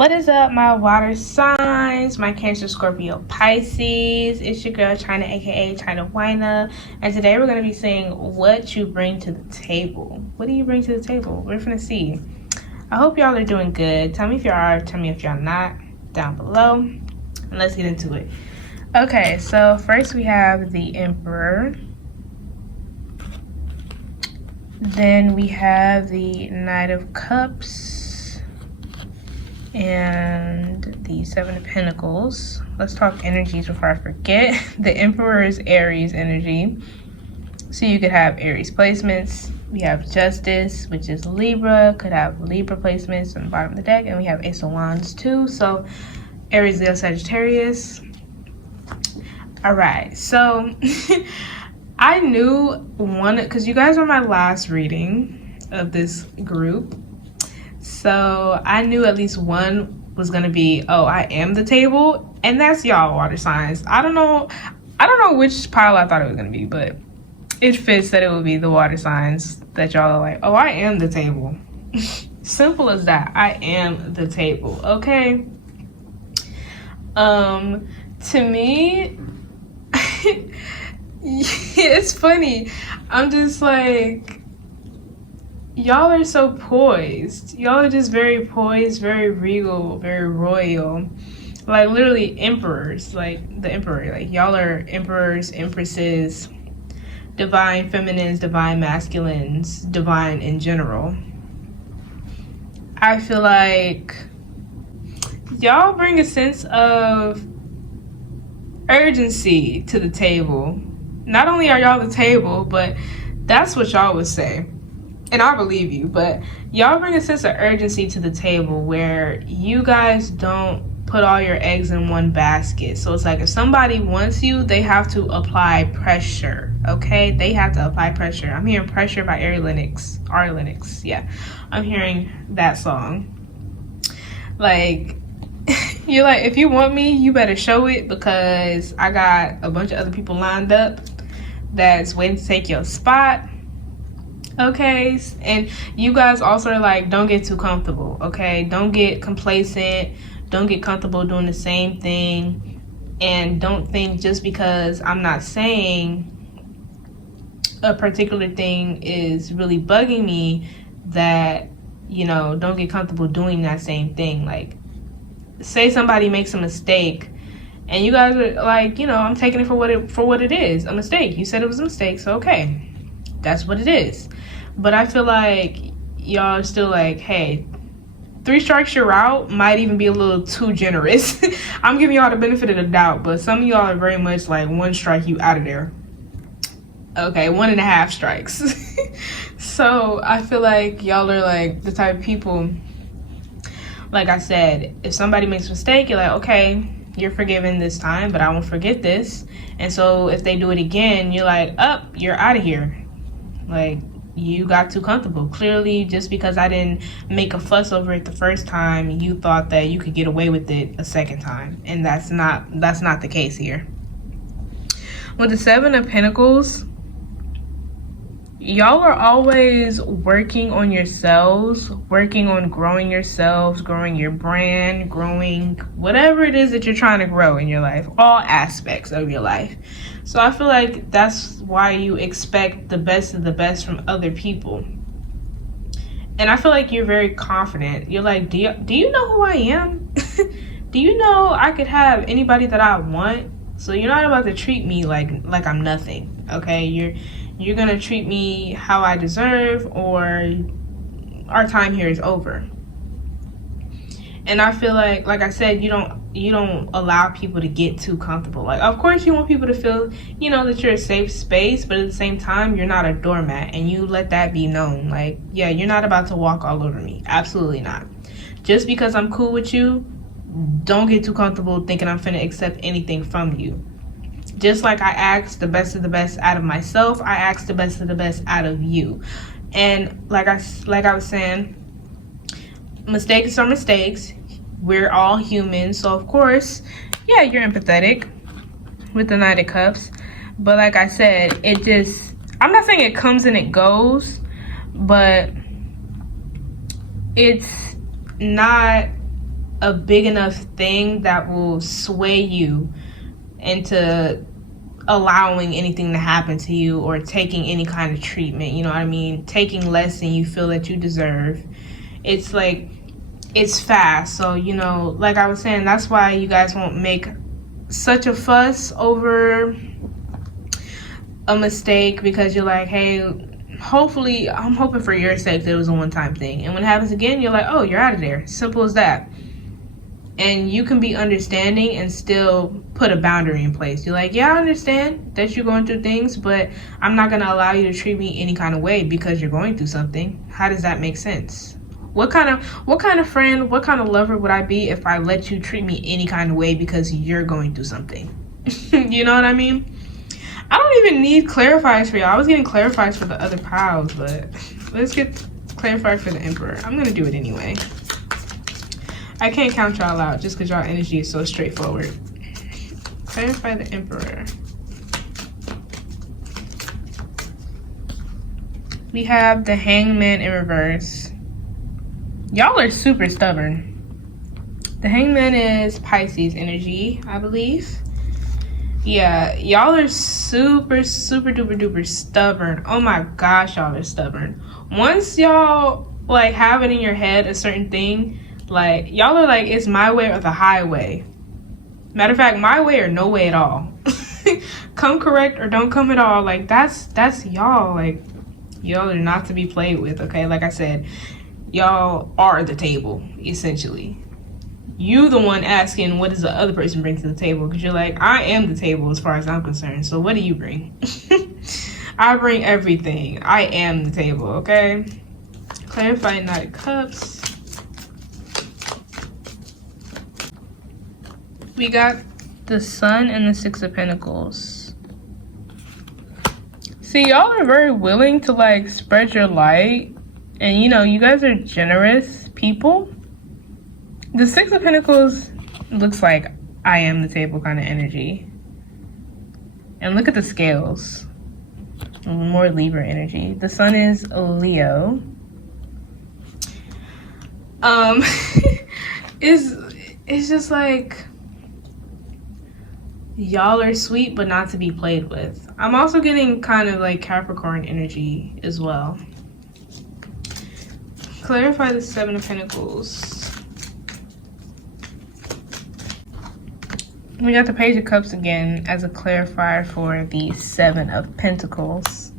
What is up, my water signs, my Cancer, Scorpio, Pisces? It's your girl China, aka China Wina, and today we're going to be seeing what you bring to the table. What do you bring to the table? We're going to see. I hope y'all are doing good. Tell me if you are, tell me if y'all not, down below, and let's get into it. Okay, so first we have the Emperor. Then we have the Knight of Cups and the Seven of Pentacles. Let's talk energies before I forget. The Emperor is Aries energy, so you could have Aries placements. We have Justice, which is Libra, could have Libra placements on the bottom of the deck, and we have Ace of Wands too, so Aries, Leo, Sagittarius. All right, so I knew one, because you guys are my last reading of this group, so I knew at least one was gonna be, oh, I am the table, and that's y'all, water signs. I don't know which pile I thought it was gonna be, but it fits that it would be the water signs that y'all are like, oh, I am the table. Simple as that. I am the table. Okay. To me, it's funny. I'm just like, y'all are so poised. Y'all are just very poised, very regal, very royal. Like literally emperors, like the emperor. Like y'all are emperors, empresses, divine feminines, divine masculines, divine in general. I feel like y'all bring a sense of urgency to the table. Not only are y'all the table, but that's what y'all would say. And I believe you, but y'all bring a sense of urgency to the table where you guys don't put all your eggs in one basket. So it's like if somebody wants you, they have to apply pressure, okay? They have to apply pressure. I'm hearing Pressure by Ari Lennox, yeah. I'm hearing that song. Like, you're like, if you want me, you better show it, because I got a bunch of other people lined up that's waiting to take your spot. Okay, and you guys also are like, don't get too comfortable, okay? Don't get complacent, don't get comfortable doing the same thing, and don't think just because I'm not saying a particular thing is really bugging me that, you know, don't get comfortable doing that same thing. Like, say somebody makes a mistake and you guys are like, you know, I'm taking it for what it is, a mistake. You said it was a mistake, so okay, that's what it is. But I feel like y'all are still like, hey, 3 strikes you're out might even be a little too generous. I'm giving y'all the benefit of the doubt, but some of y'all are very much like 1 strike you out of there. Okay, 1.5 strikes. So I feel like y'all are like the type of people, like I said, if somebody makes a mistake, you're like, okay, you're forgiven this time, but I won't forget this. And so if they do it again, you're like, up, you're out of here. Like, you got too comfortable. Clearly, just because I didn't make a fuss over it the first time, you thought that you could get away with it a second time. And that's not the case here. With the Seven of Pentacles, y'all are always working on yourselves, working on growing yourselves, growing your brand, growing whatever it is that you're trying to grow in your life, all aspects of your life. So I feel like that's why you expect the best of the best from other people. And I feel like you're very confident. You're like, do you know who I am? Do you know I could have anybody that I want? So you're not about to treat me like I'm nothing, okay? You're gonna treat me how I deserve, or our time here is over. And I feel like I said, you don't allow people to get too comfortable. Like, of course you want people to feel, you know, that you're a safe space, but at the same time, you're not a doormat, and you let that be known. Like, yeah, you're not about to walk all over me. Absolutely not. Just because I'm cool with you, don't get too comfortable thinking I'm finna accept anything from you. Just like I asked the best of the best out of myself, I asked the best of the best out of you. And like I was saying, mistakes are mistakes. We're all human, so of course, yeah, you're empathetic with the Knight of Cups. But like I said, I'm not saying it comes and it goes, but it's not a big enough thing that will sway you into allowing anything to happen to you or taking any kind of treatment, you know what I mean? Taking less than you feel that you deserve. It's like, it's fast. So, you know, like I was saying, that's why you guys won't make such a fuss over a mistake, because you're like, hey, hopefully, I'm hoping for your sake that it was a one-time thing. And when it happens again, you're like, oh, you're out of there. Simple as that. And you can be understanding and still put a boundary in place. You're like, yeah, I understand that you're going through things, but I'm not going to allow you to treat me any kind of way because you're going through something. How does that make sense? What kind of friend, what kind of lover would I be if I let you treat me any kind of way because you're going through something? You know what I mean? I don't even need clarifiers for y'all. I was getting clarifiers for the other piles, but let's get clarified for the Emperor. I'm going to do it anyway. I can't count y'all out just because y'all energy is so straightforward. Clarify the Emperor. We have the Hangman in reverse. Y'all are super stubborn. The Hangman is Pisces energy, I believe. Yeah, y'all are super duper stubborn. Oh my gosh, y'all are stubborn. Once y'all like have it in your head a certain thing, like y'all are like, it's my way or the highway. Matter of fact, my way or no way at all. Come correct or don't come at all. Like that's y'all. Like y'all are not to be played with. Okay, like I said, y'all are the table essentially. You the one asking what does the other person bring to the table, because you're like, I am the table as far as I'm concerned, so what do you bring? I bring everything. I am the table. Okay, clarify Knight of Cups. We got the Sun and the Six of Pentacles. See, y'all are very willing to like spread your light, and you know, you guys are generous people. The Six of Pentacles looks like I am the table kind of energy. And look at the scales. More Libra energy. The Sun is Leo. It's just like, y'all are sweet but not to be played with. I'm also getting kind of like Capricorn energy as well. Clarify the Seven of Pentacles. We got the Page of Cups again as a clarifier for the Seven of Pentacles.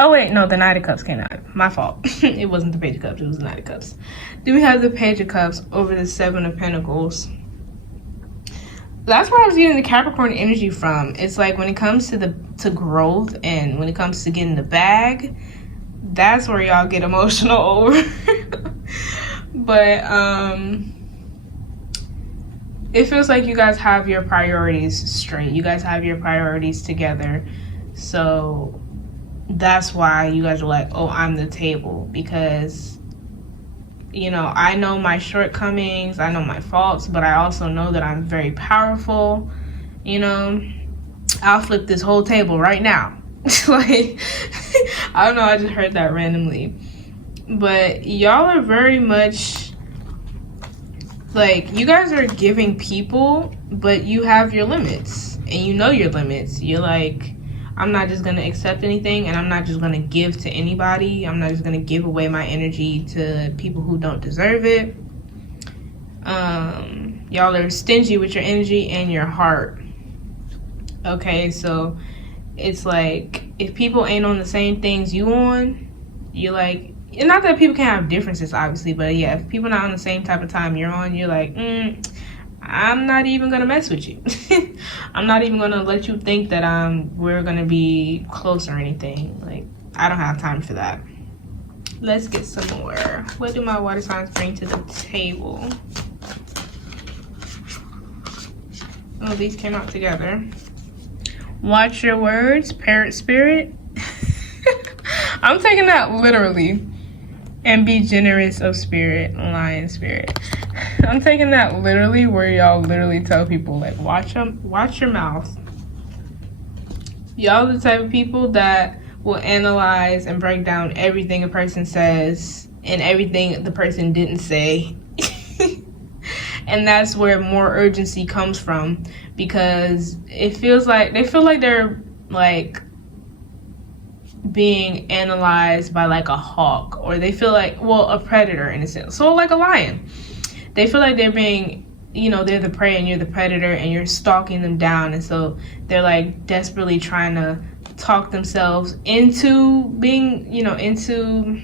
Oh wait, no, the Knight of Cups came out. My fault. It wasn't the Page of Cups, it was the Knight of Cups. Then we have the Page of Cups over the Seven of Pentacles. That's where I was getting the Capricorn energy from. It's like when it comes to growth and when it comes to getting the bag, that's where y'all get emotional over. But it feels like you guys have your priorities straight. You guys have your priorities together. So that's why you guys are like, oh, I'm the table. Because, you know, I know my shortcomings, I know my faults, but I also know that I'm very powerful. You know, I'll flip this whole table right now. Like, I don't know, I just heard that randomly. But y'all are very much like, you guys are giving people, but you have your limits and you know your limits. You're like, I'm not just gonna accept anything, and I'm not just gonna give to anybody. I'm not just gonna give away my energy to people who don't deserve it. Y'all are stingy with your energy and your heart. Okay, so it's like, if people ain't on the same things you on, you're like, and not that people can't have differences, obviously, but yeah, if people not on the same type of time you're on, you're like, I'm not even gonna mess with you. I'm not even gonna let you think that we're gonna be close or anything. Like, I don't have time for that. Let's get some more. What do my water signs bring to the table? Oh, these came out together. Watch your words, parrot spirit. I'm taking that literally. And be generous of spirit, lion spirit. I'm taking that literally, where y'all literally tell people, like, watch your mouth. Y'all are the type of people that will analyze and break down everything a person says and everything the person didn't say. And that's where more urgency comes from, because it feels like they feel like they're like being analyzed by like a hawk, or they feel like, well, a predator in a sense. So like a lion, they feel like they're being, they're the prey and you're the predator, and you're stalking them down. And so they're like desperately trying to talk themselves into being, into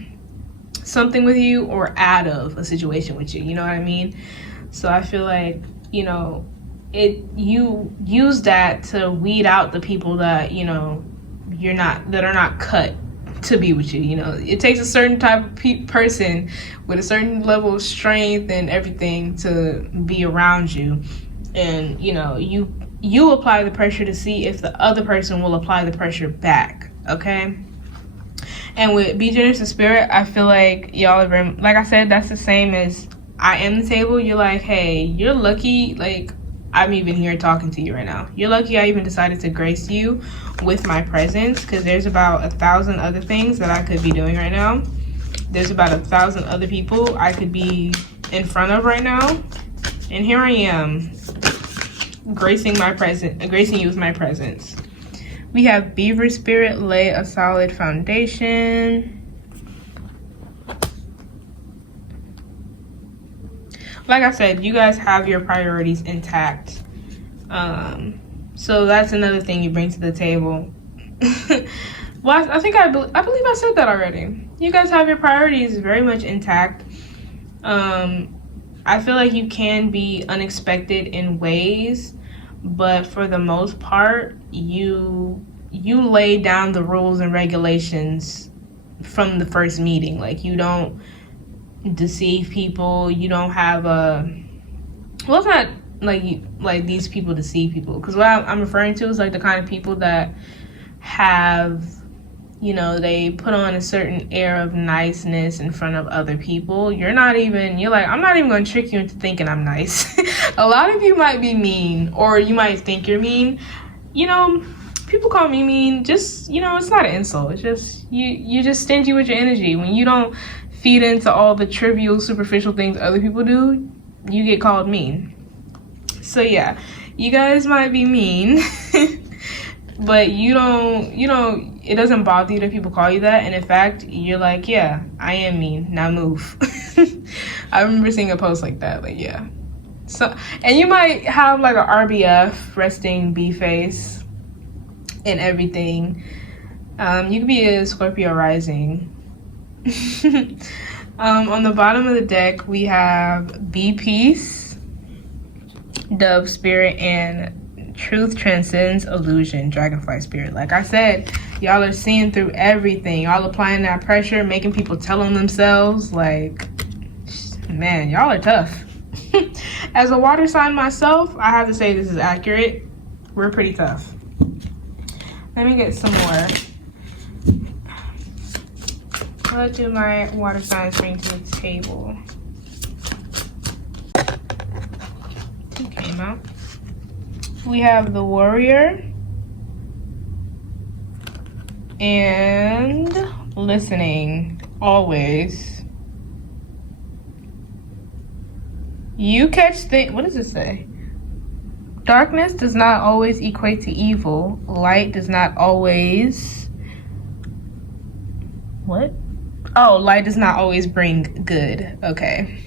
something with you, or out of a situation with you. You know what I mean? So I feel like, you use that to weed out the people that, that are not cut to be with you. It takes a certain type of person with a certain level of strength and everything to be around you. And, you apply the pressure to see if the other person will apply the pressure back, okay? And with Be Generous in Spirit, I feel like y'all are very, like I said, that's the same as I am the table. You're like, hey, you're lucky, like, I'm even here talking to you right now. You're lucky I even decided to grace you with my presence, because there's about 1,000 other things that I could be doing right now. There's about 1,000 other people I could be in front of right now. And here I am, gracing you with my presence. We have Beaver Spirit, lay a solid foundation. Like I said, you guys have your priorities intact. So that's another thing you bring to the table. Well, I believe I said that already. You guys have your priorities very much intact. I feel like you can be unexpected in ways, but for the most part, you lay down the rules and regulations from the first meeting. Like, you don't deceive people. You don't have it's not like these people deceive people, because what I'm referring to is like the kind of people that have, they put on a certain air of niceness in front of other people. You're like, I'm not even going to trick you into thinking I'm nice. A lot of you might be mean, or you might think you're mean. People call me mean, just, it's not an insult. It's just, you're just stingy with your energy. When you don't feed into all the trivial, superficial things other people do, you get called mean. So yeah, you guys might be mean, but it doesn't bother you that people call you that. And in fact, you're like, yeah, I am mean, now move. I remember seeing a post like that, like, yeah. So, and you might have like a RBF, resting B face and everything. You could be a Scorpio rising. On the bottom of the deck, we have Be Peace, Dove Spirit, and Truth Transcends Illusion, Dragonfly Spirit. Like I said, y'all are seeing through everything. Y'all applying that pressure, making people tell on themselves. Like, man, y'all are tough. As a water sign myself, I have to say this is accurate. We're pretty tough. Let me get some more. What do my water signs bring to the table? Two came out. We have the Warrior and Listening, always. You catch things. What does it say? Darkness does not always equate to evil. Light does not always... What? Oh, light does not always bring good. Okay.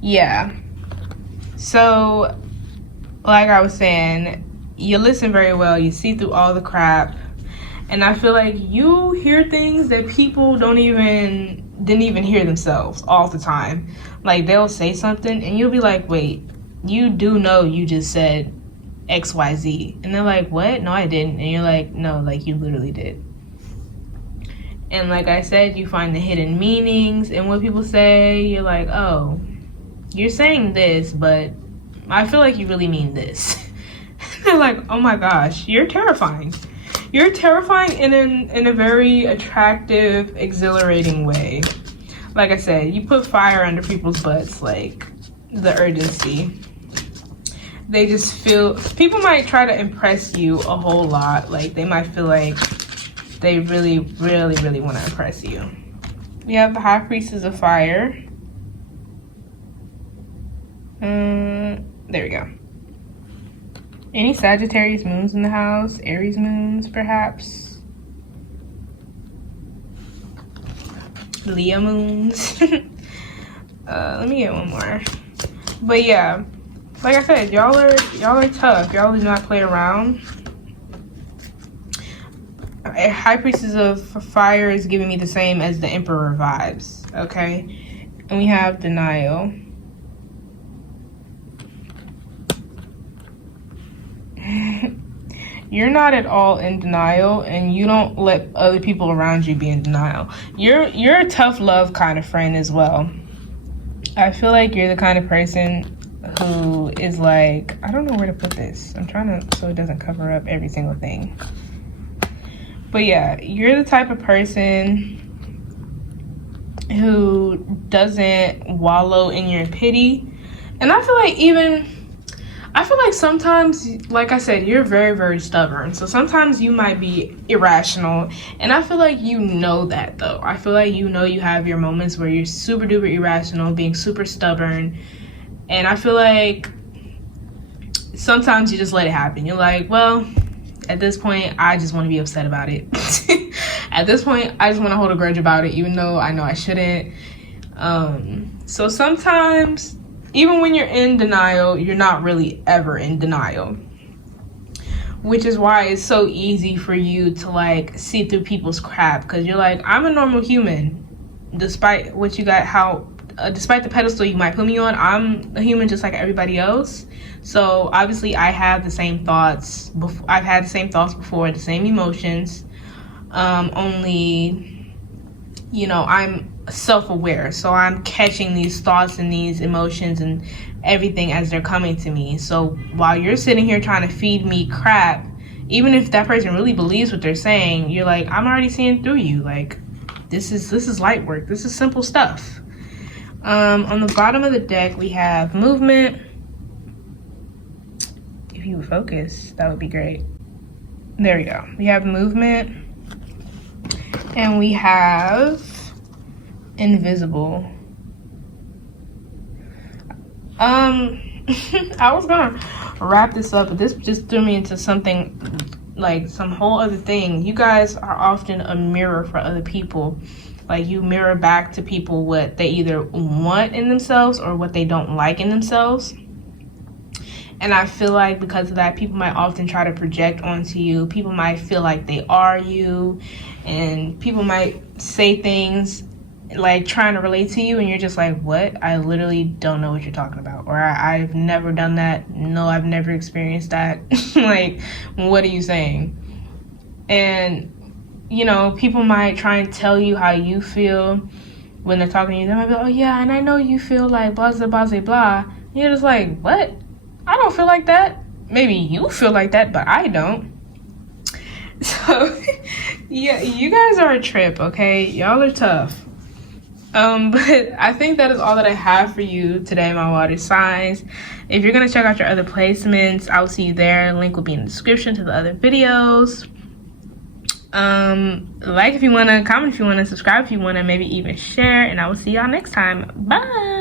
Yeah. So, like I was saying, you listen very well. You see through all the crap. And I feel like you hear things that people didn't even hear themselves all the time. Like, they'll say something and you'll be like, wait, you do know you just said XYZ. And they're like, what? No, I didn't. And you're like, no, like, you literally did. And like I said, you find the hidden meanings in what people say. You're like, oh, you're saying this, but I feel like you really mean this. They're like, oh my gosh, you're terrifying. You're terrifying in a very attractive, exhilarating way. Like I said, you put fire under people's butts, like the urgency. They just feel, people might try to impress you a whole lot. Like, they might feel like they really, really, really want to impress you. We have the High Priestess of Fire. There we go. Any Sagittarius moons in the house? Aries moons, perhaps? Leo moons? Let me get one more. But yeah, like I said, y'all are tough. Y'all do not play around. A High Priestess of Fire is giving me the same as the Emperor vibes, okay? And we have denial. You're not at all in denial, and you don't let other people around you be in denial. You're a tough love kind of friend as well. I feel like you're the kind of person who is like, I don't know where to put this. I'm trying to, so it doesn't cover up every single thing. But yeah, you're the type of person who doesn't wallow in your pity. And I feel like sometimes, like I said, you're very, very stubborn. So sometimes you might be irrational. And I feel like you know that, though. I feel like you know you have your moments where you're super duper irrational, being super stubborn. And I feel like sometimes you just let it happen. You're like, well, at this point, I just want to be upset about it. At this point, I just want to hold a grudge about it, even though I know I shouldn't. So sometimes, even when you're in denial, you're not really ever in denial. Which is why it's so easy for you to like see through people's crap. Because you're like, I'm a normal human. Despite what you got, despite the pedestal you might put me on, I'm a human just like everybody else. So obviously I have the same thoughts. I've had the same thoughts before, the same emotions. Only, you know, I'm self-aware. So I'm catching these thoughts and these emotions and everything as they're coming to me. So while you're sitting here trying to feed me crap, even if that person really believes what they're saying, you're like, I'm already seeing through you. Like, this is light work. This is simple stuff. On the bottom of the deck, we have movement. If you would focus, that would be great. There we go. We have movement. And we have invisible. I was gonna wrap this up, but this just threw me into something, like some whole other thing. You guys are often a mirror for other people. Like, you mirror back to people what they either want in themselves or what they don't like in themselves. And I feel like because of that, people might often try to project onto you. People might feel like they are you, and people might say things like trying to relate to you, and you're just like, what? I literally don't know what you're talking about. Or I've never done that. No, I've never experienced that. Like, what are you saying? And, you know, people might try and tell you how you feel when they're talking to you. They might be like, oh yeah, and I know you feel like blah, blah, blah, blah. And you're just like, what? I don't feel like that. Maybe you feel like that, but I don't. So, yeah, you guys are a trip, okay? Y'all are tough. But I think that is all that I have for you today, my water signs. If you're going to check out your other placements, I'll see you there. Link will be in the description to the other videos. Like if you want to, comment if you want to, subscribe if you want to, maybe even share, and I will see y'all next time. Bye.